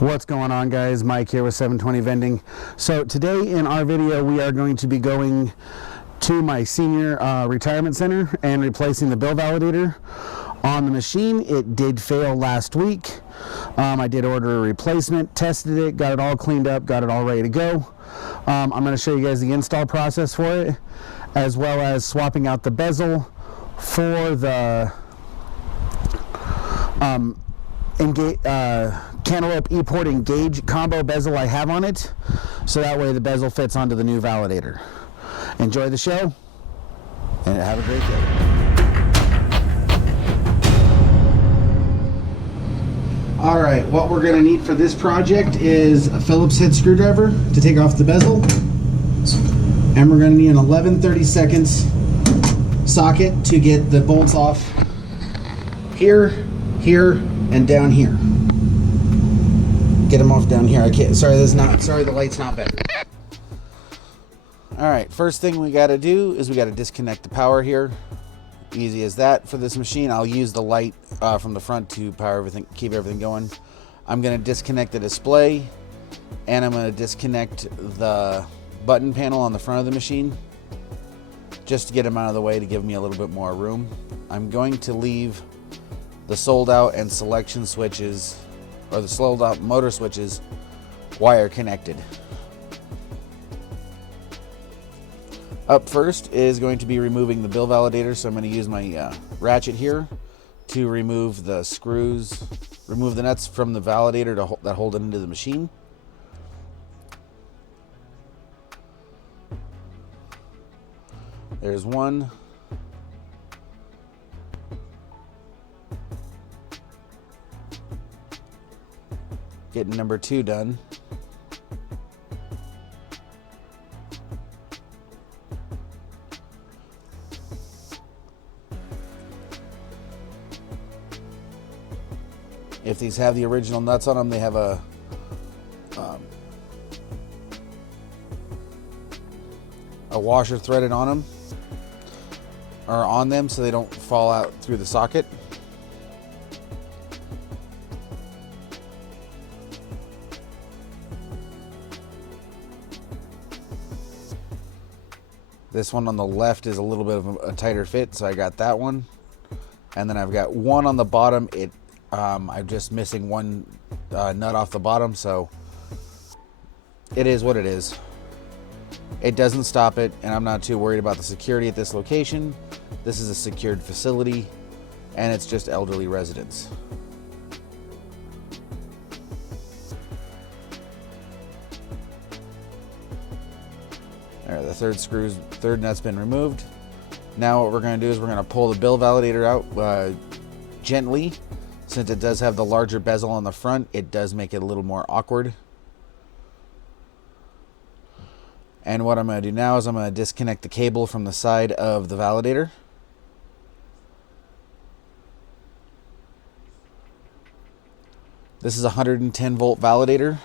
What's going on, guys? Mike here with 720 Vending. So today in our video we are going to be going to my senior retirement center and replacing the bill validator on the machine. It did fail last week. I did order a replacement, tested it, got it all cleaned up, got it all ready to go. I'm going to show you guys the install process for it, as well as swapping out the bezel for the Cantaloupe ePort Engage combo bezel I have on it, so that way the bezel fits onto the new validator. Enjoy the show and have a great day. All right, what we're going to need for this project is a Phillips head screwdriver to take off the bezel, and we're going to need an 11/32 socket to get the bolts off here, and down here. Get them off down here. I can't. Sorry, the light's not better. All right, first thing we got to do is we got to disconnect the power here. Easy as that for this machine. I'll use the light from the front to power everything, keep everything going. I'm going to disconnect the display, and I'm going to disconnect the button panel on the front of the machine, just to get them out of the way to give me a little bit more room. I'm going to leave the sold out and selection switches, or the sold out motor switches, wire connected. Up first is going to be removing the bill validator, so I'm going to use my ratchet here to remove the screws, remove the nuts from the validator that hold it into the machine. There's one. Getting number 2 done. If these have the original nuts on them, they have a washer threaded on them, or on them, so they don't fall out through the socket. This one on the left is a little bit of a tighter fit, so I got that one. And then I've got one on the bottom. I'm just missing one nut off the bottom, so it is what it is. It doesn't stop it, and I'm not too worried about the security at this location. This is a secured facility, and it's just elderly residents. There, the third nut's been removed. Now what we're going to do is we're going to pull the bill validator out gently. Since it does have the larger bezel on the front, it does make it a little more awkward. And what I'm going to do now is I'm going to disconnect the cable from the side of the validator. This is a 110 volt validator.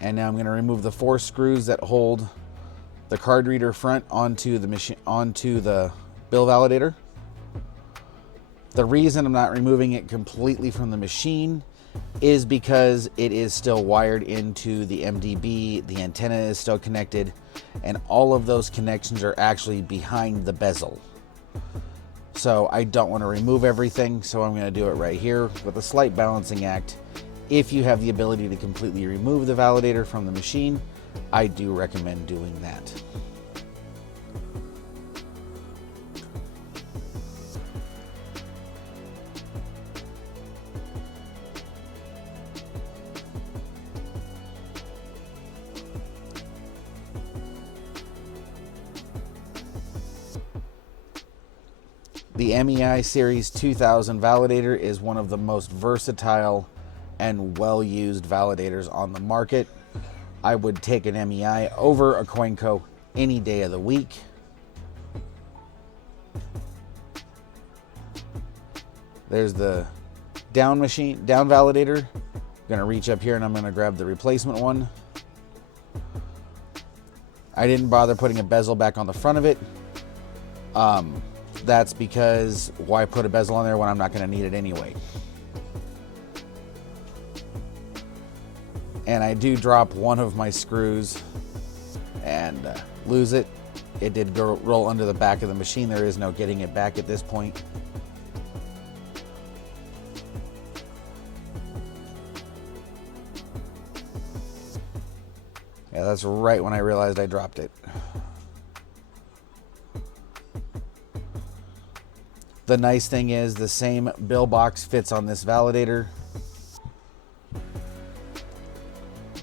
And now I'm going to remove the 4 screws that hold the card reader front onto the machine, onto the bill validator. The reason I'm not removing it completely from the machine is because it is still wired into the MDB, the antenna is still connected, and all of those connections are actually behind the bezel. So I don't want to remove everything, so I'm going to do it right here with a slight balancing act. If you have the ability to completely remove the validator from the machine, I do recommend doing that. The MEI Series 2000 validator is one of the most versatile and well-used validators on the market. I would take an MEI over a Coinco any day of the week. There's the down validator. I'm gonna reach up here and I'm gonna grab the replacement one. I didn't bother putting a bezel back on the front of it. That's because why put a bezel on there when I'm not going to need it anyway? and I do drop one of my screws and lose it. It did go roll under the back of the machine. There is no getting it back at this point. Yeah, that's right when I realized I dropped it. The nice thing is the same bill box fits on this validator.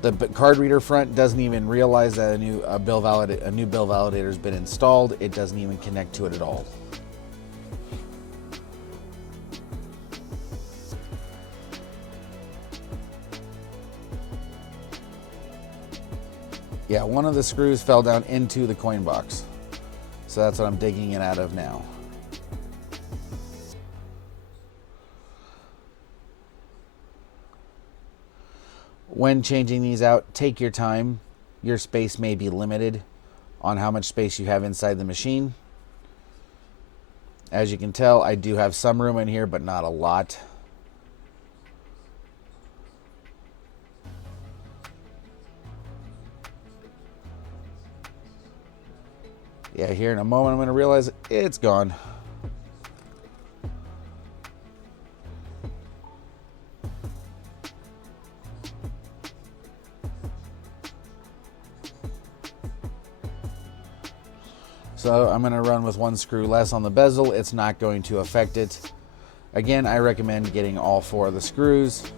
The card reader front doesn't even realize that a new bill validator has been installed. It doesn't even connect to it at all. Yeah, one of the screws fell down into the coin box. So that's what I'm digging it out of now. When changing these out, take your time. Your space may be limited on how much space you have inside the machine. As you can tell, I do have some room in here, but not a lot. Yeah, here in a moment I'm going to realize it's gone. So I'm going to run with one screw less on the bezel. It's not going to affect it. Again, I recommend getting all 4 of the screws.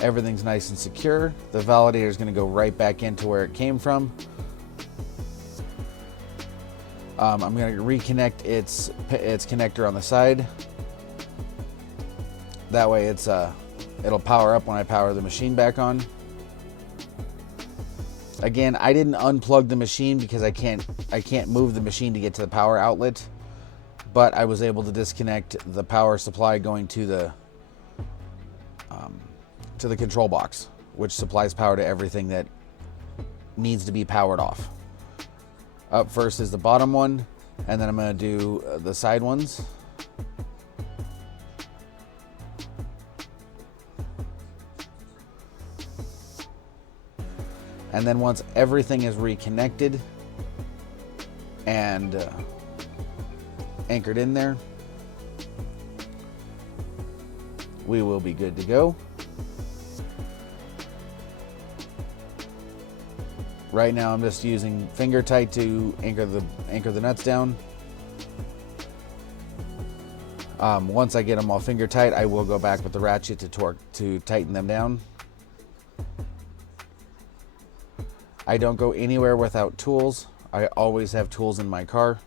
Everything's nice and secure. The validator is going to go right back into where it came from. I'm going to reconnect its connector on the side. That way it'll power up when I power the machine back on. Again, I didn't unplug the machine because I can't move the machine to get to the power outlet, but I was able to disconnect the power supply going to the control box, which supplies power to everything that needs to be powered off. Up first is the bottom one, and then I'm going to do the side ones. And then once everything is reconnected and anchored in there, we will be good to go. Right now I'm just using finger tight to anchor the nuts down. Once I get them all finger tight, I will go back with the ratchet to tighten them down. I don't go anywhere without tools. I always have tools in my car.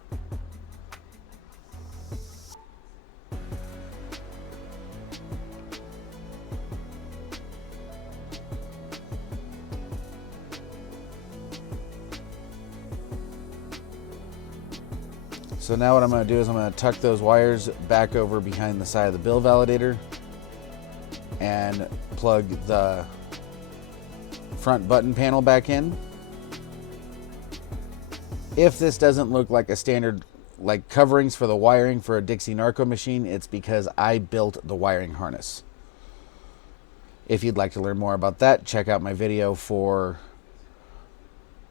So now what I'm going to do is I'm going to tuck those wires back over behind the side of the bill validator and plug the front button panel back in. If this doesn't look like a standard like coverings for the wiring for a Dixie Narco machine, it's because I built the wiring harness. If you'd like to learn more about that, check out my video for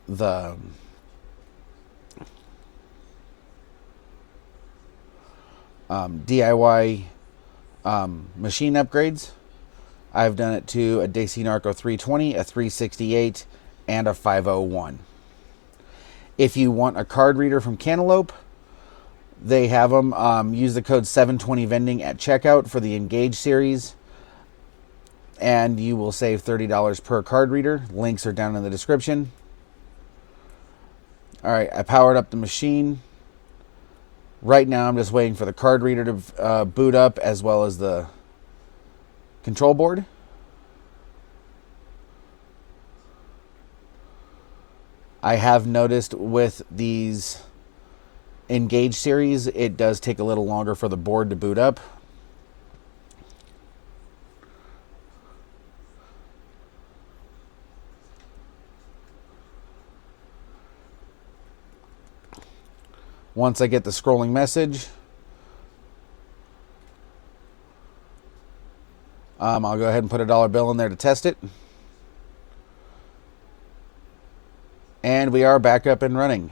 the DIY machine upgrades. I've done it to a Dixie Narco 320, a 368, and a 501. If you want a card reader from Cantaloupe, they have them. Use the code 720 vending at checkout for the Engage series, and you will save $30 per card reader. Links are down in the description. All right, I powered up the machine. Right now, I'm just waiting for the card reader to boot up, as well as the control board. I have noticed with these Engage series, it does take a little longer for the board to boot up. Once I get the scrolling message, I'll go ahead and put a dollar bill in there to test it. And we are back up and running.